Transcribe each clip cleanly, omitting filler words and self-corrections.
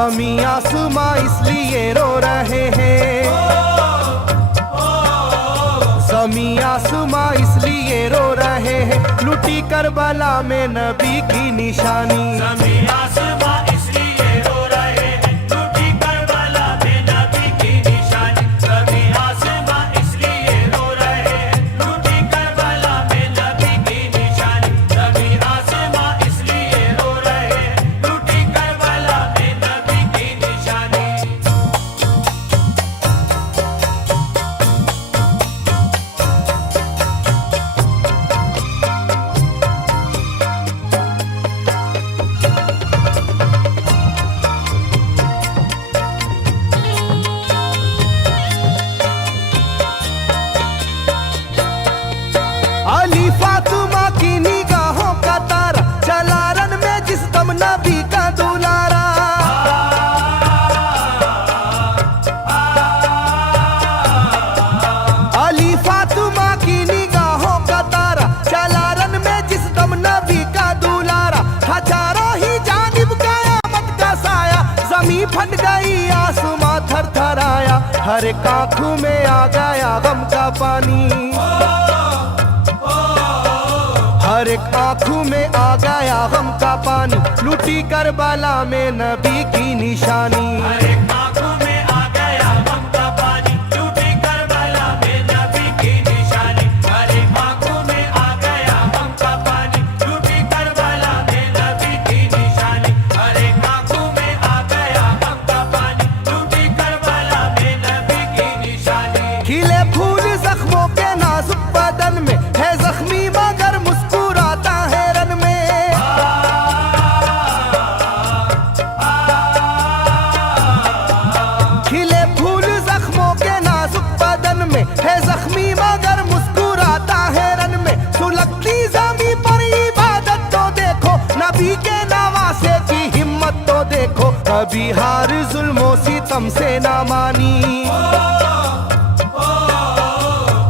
ज़मीं आसमां इसलिए रो रहे हैं, ज़मीं आसमां इसलिए रो रहे हैं, लुटी करबला में नबी की निशानी। ज़मीं आसमां इसलिए रो रहे हैं, लुटी करबला में नबी की निशानी। ज़मीं आसमां इसलिए रो रहे हैं, लुटी करबला में नबी की निशानी। ज़मीं आसमां इसलिए रो रहे हैं, लुटी करबला में नबी की निशानी। अली फातिमा की निगाहों का तारा, चला रन में जिस दम नबी का दुलारा। अली फातिमा की निगाहों का तारा, चला रन में जिस दम नबी का दुलारा। हजारों ही जानिब कयामत का साया, जमीन फट गई आसमां थर थर आया। हर एक आंखों में आ गया गम का पानी, हर एक आंखों में आ गया गम का पानी, लुटी करबला में नबी की निशानी। हर एक आंखों में आ गया गम का पानी, लुटी करबला में नबी की निशानी। हर एक आंखों में आ गया गम का पानी, लुटी करबला में नबी की निशानी। हर एक आंखों में आ गया गम का पानी, लुटी करबला में नबी की निशानी। खिले फूल जख्मों के नाजुक बदन में है जख्मी मगर मुस्कुराता है रन में। खिले फूल जख्मों के नाजुक बदन में है जख्मी मगर मुस्कुराता है रन में। सुलगती ज़मीं पर इबादत तो देखो, नबी के नवासे की हिम्मत तो देखो। कभी हार जुल्मों सितम से ना मानी,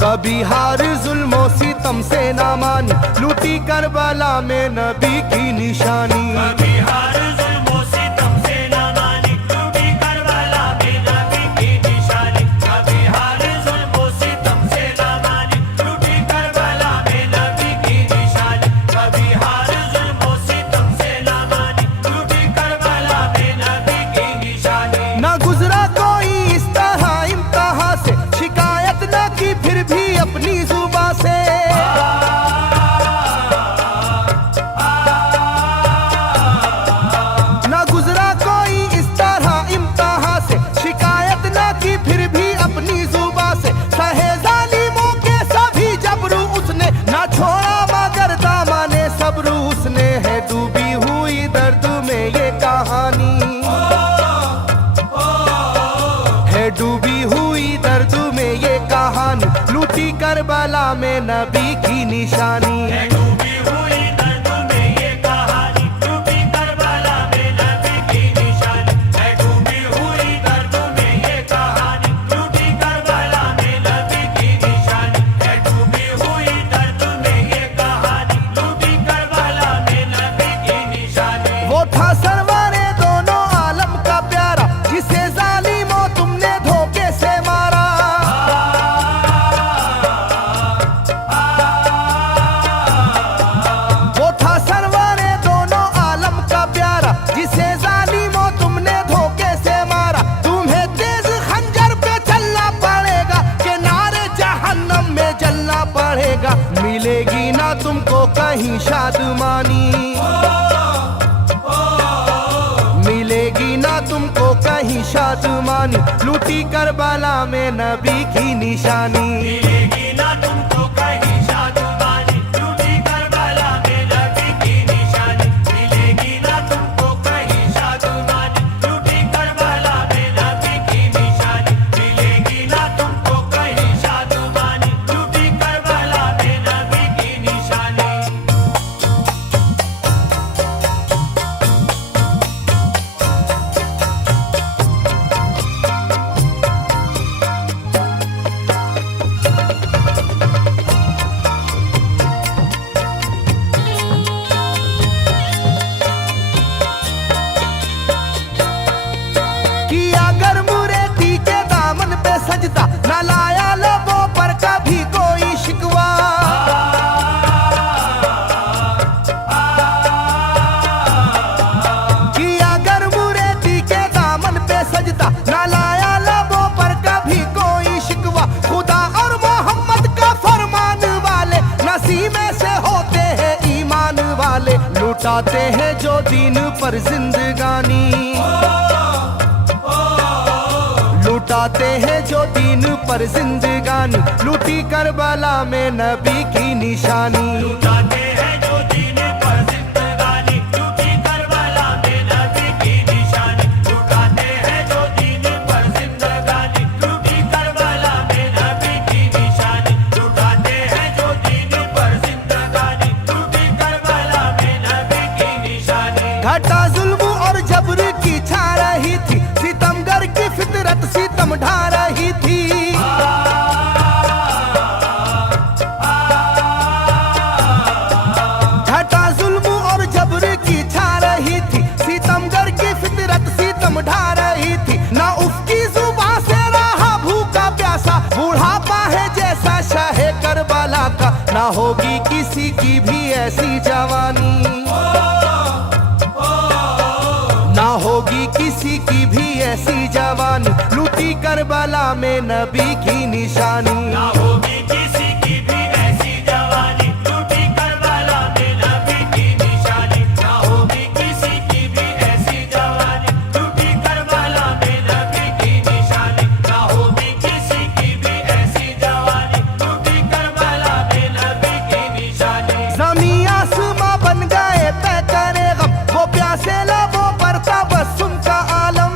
कभी हार जुल्मों सितम से ना मानी, लुटी करबला में नबी की निशानी। कभी हार जुल्मों सितम से ना मानी, लुटी करबला में नबी की निशानी। कभी हार जुल्मों सितम से ना मानी, लुटी करबला में नबी की निशानी। कभी हार जुल्मों सितम से ना मानी, लुटी करबला में नबी की निशानी। ना गुजरा कोई इस तरह इम्तिहा से, शिकायत न की फिर भी अपनी जुबां से। ना गुजरा कोई इस तरह इम्तिहा से, शिकायत न की फिर भी अपनी जुबां से। सहे जालिमों के सभी जबरू उसने, ना छोड़ा मगर दामने सब्र उसने। है डूबी हुई दर्द में ये कहानी, है डूबी हुई दर्द में ये कहानी, लुटी करबला में नबी की निशानी। है डूबी हुई दर्द में ये कहानी, लुटी करबला में नबी की निशानी। है डूबी हुई दर्द में ये कहानी, लुटी करबला में नबी की निशानी। है डूबी हुई दर्द में ये कहानी, लुटी करबला में नबी की निशानी। वो था सरवारे दोनों आलम का प्यारा, जिसे जालिमों तुमने धोखे से मारा। वो था सरवारे दोनों आलम का प्यारा, जिसे जालिमों तुमने धोखे से मारा। तुम्हें तेज खंजर पे चलना पड़ेगा, के नारे जहन्नम में जलना पड़ेगा। मिलेगी ना तुमको कहीं शादमानी, मिलेगी ना तुमको कहीं शादमानी, लुटी करबला में नबी की निशानी। मिलेगी ना तुमको कहीं शादमानी, लुटी करबला में नबी की निशानी। मिलेगी ना तुमको कहीं शादमानी, लुटी करबला में नबी की निशानी। मिलेगी ना तुमको कहीं शादमानी, लुटी करबला में नबी की निशानी। उसी में से होते हैं ईमान वाले, लुटाते हैं जो दीन पर जिंदगानी, लुटाते हैं जो दीन पर जिंदगानी, लूटी करबला में नबी की निशानी। लुटाते हैं जो दीन पर जिंदगानी, लूटी करबला में नबी की निशानी। लुटाते हैं जो दीन पर जिंदगानी, लूटी करबला में नबी की निशानी। लुटाते हैं जो दीन पर जिंदगानी, लूटी करबला में नबी की निशानी। घटा जुल्म और जबर की छा रही थी, सितमगर की फितरत सितम ढा रही थी। घटा जुल्म और जबर की छा रही थी, सितमगर की फितरत सितम ढा रही थी। ना उसकी जुबान से रहा भूखा प्यासा, बुढ़ापा है जैसा शाहे करबला का, ना होगी किसी की भी ऐसी जवानी, ना होगी किसी की भी ऐसी जवानी, लूटी करबला में नबी की निशानी। ना होगी किसी की भी ऐसी जवानी, लूटी करबला में नबी की निशानी। ना होगी किसी की भी ऐसी जवानी, लूटी करबला में नबी की निशानी। ना होगी किसी की भी ऐसी जवानी, लूटी करबला में नबी की निशानी। ज़मीं आसमां बन गए तय करे गम, वो प्यासे लबों पर तबस्सुम का आलम।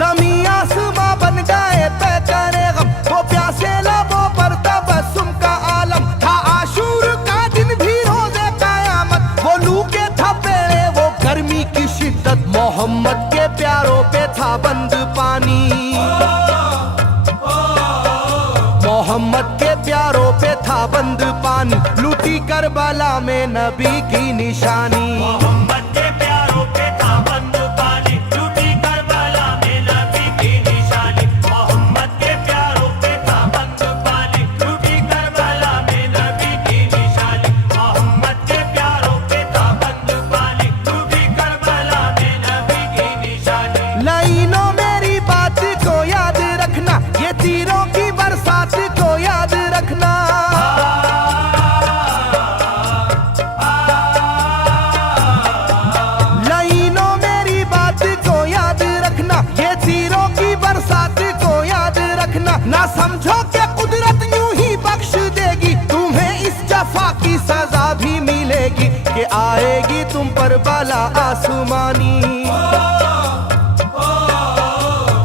ज़मीं आसमां बन गए तय करे गम, वो प्यासे लबों पर तबस्सुम का आलम। था आशूर का दिन भी रोज़े क़यामत, वो लू के थपेड़े वो गर्मी की शिद्दत, मोहम्मद के प्यारों पे था बंद पानी, मोहम्मद के प्यारों पे था बंद पानी, लूटी करबला में नबी की निशानी। मोहम्मद के प्यारों पे था बंद पानी, लूटी करबला में नबी की निशानी। मोहम्मद के प्यारों पे था बंद पानी, लूटी करबला में नबी की निशानी। मोहम्मद के प्यारों पे था बंद पानी, लूटी करबला में नबी की निशानी। लाइनों मेरी बात को याद रखना, ये तीरों की बरसात को याद रखना। लाइनों मेरी बात को याद रखना, ये तीरों की बरसात को याद रखना। ना समझो कि कुदरत यूं ही बख्श देगी, तुम्हें इस जफा की सजा भी मिलेगी, कि आएगी तुम पर बला आसमानी,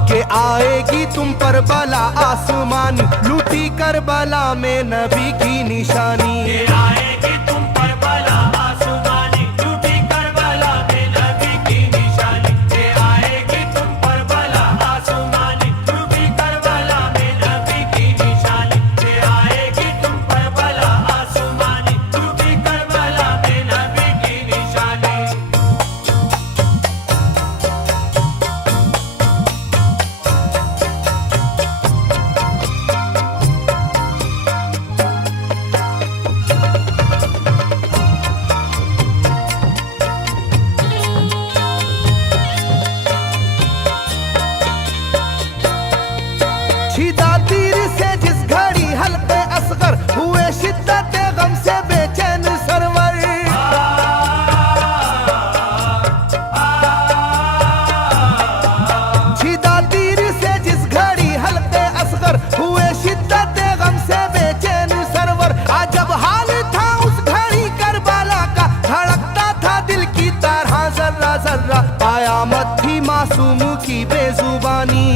के आएगी तुम पर बला आसमानी, लूटी करबला में नबी की निशानी। ये आएगी तुम पर बला आसमानी, लूटी करबला में नबी की निशानी। ये आएगी तुम पर बला आसमानी, लूटी करबला में नबी की निशानी। ये आएगी तुम पर बला आसमानी, लूटी करबला में नबी की निशानी। छिदा तीर से जिस घड़ी हल्के असगर हुए, शिद्दत गम से बेचैन सरवर। छिदा तीर से जिस घड़ी हल्के असगर हुए, शिद्दत गम से बेचैन सरवर। अजब हाल था उस घड़ी करबला का, धड़कता था दिल की तरह जर्रा जर्रा। कयामत थी मासूम की बेजुबानी,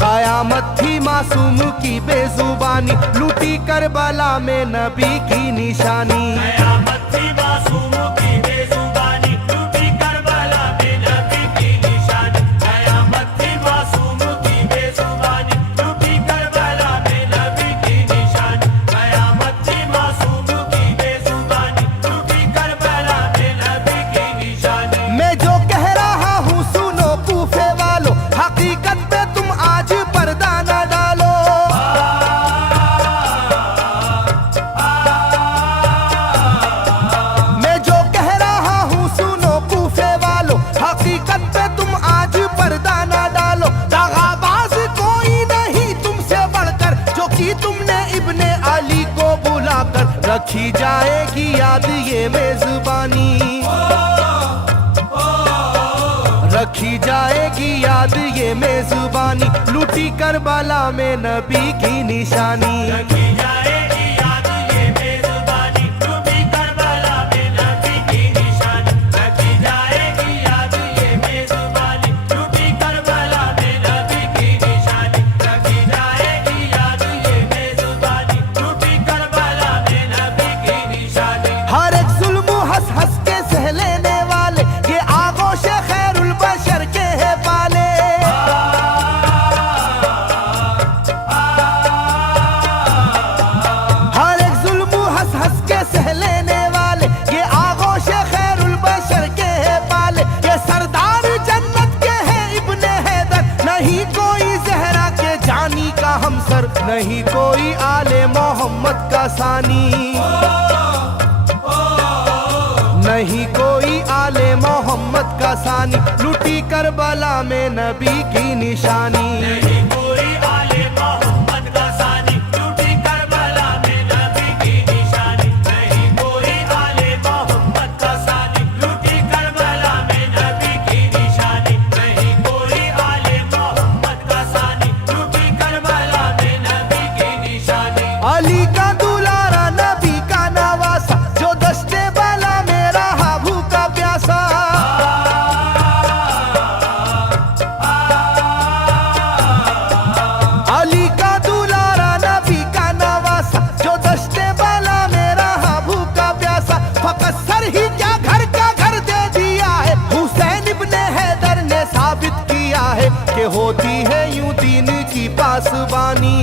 कयामत थी मासूम की बेजुबानी, लूटी करबला में नबी की निशानी। कयामत थी मासूम की बेजुबानी, लूटी करबला में नबी की निशानी। कयामत थी मासूम की बेजुबानी, लूटी करबला में नबी की निशानी। कयामत थी मासूम की बेजुबानी, लूटी करबला में नबी की निशानी। मैं जो कह रहा हूँ सुनो कूफे वालों, हकीकत पे तुम आज पर्दा न डालो। मैं जो कह रखी जाएगी याद ये मेजबानी, रखी जाएगी याद ये मेजबानी, लूटी करबला में नबी की निशानी। रखी जाएगी याद ये मेजबानी, लूटी करबला में नबी की निशानी। रखी जाएगी याद ये मेजबानी, लूटी करबला में नबी की निशानी। रखी जाएगी याद ये मेजबानी, लूटी करबला में नबी की निशानी। हर एक जुल्म हंस हंस के सह लेने वाले ये आगोश खैरुल बशर के है पाले। हर एक जुल्म हंस हंस के सह लेने वाले ये आगोश खैरुल बशर के है पाले। ये सरदार जन्नत के है इब्ने हैदर, नहीं कोई जहरा के जानी का हमसर, नहीं कोई आले मोहम्मद का सानी, नहीं कोई आले मोहम्मद का सानी, लूटी करबला में नबी की निशानी। नहीं कोई आले मोहम्मद का सानी, लूटी करबला में नबी की निशानी। नहीं कोई आले मोहम्मद का सानी, लूटी करबला में नबी की निशानी। नहीं कोई आले मोहम्मद का सानी, लूटी करबला में नबी की निशानी। अली का दुलारा नबी का नवासा, जो दस्ते बाला में रहा भूखा प्यासा। अली का दुलारा नबी का नवासा, जो दस्ते बाला में रहा भूखा प्यासा। फकत सर ही क्या घर का घर दे दिया है, हुसैन इब्ने हैदर ने साबित किया है कि होती है यूं दीन की पासबानी,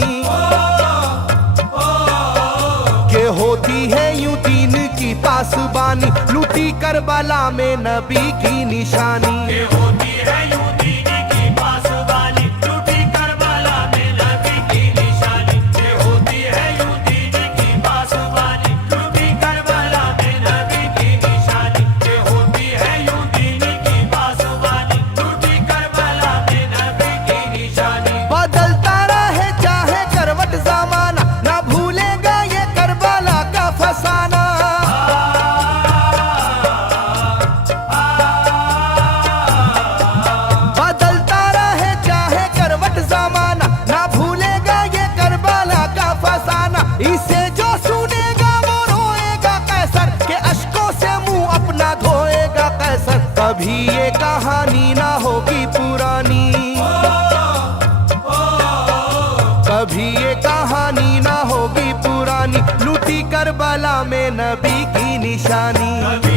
के होती है यूं दीन की पासबानी, लूटी करबला में नबी की निशानी। ये होती है यूं दीन की पासबानी, लूटी करबला में नबी की निशानी। ये होती है यूं दीन की पासबानी, लूटी करबला में नबी की निशानी। ये होती है यूं दीन की पासबानी, लूटी करबला में नबी की निशानी। बदलता रहे चाहे करवट जमाना, ना भूलेगा ये करबला का फसाना। बदलता रहे चाहे करवट जमाना, ना भूलेगा ये करबला का फसाना। इसे जो सुनेगा वो रोएगा कैसर, के अश्कों से मुंह अपना धोएगा कैसर। कभी ये कहानी ना होगी पुरानी, कभी ये कहानी ना होगी पुरानी, लूटी करबला में नबी की निशानी। कभी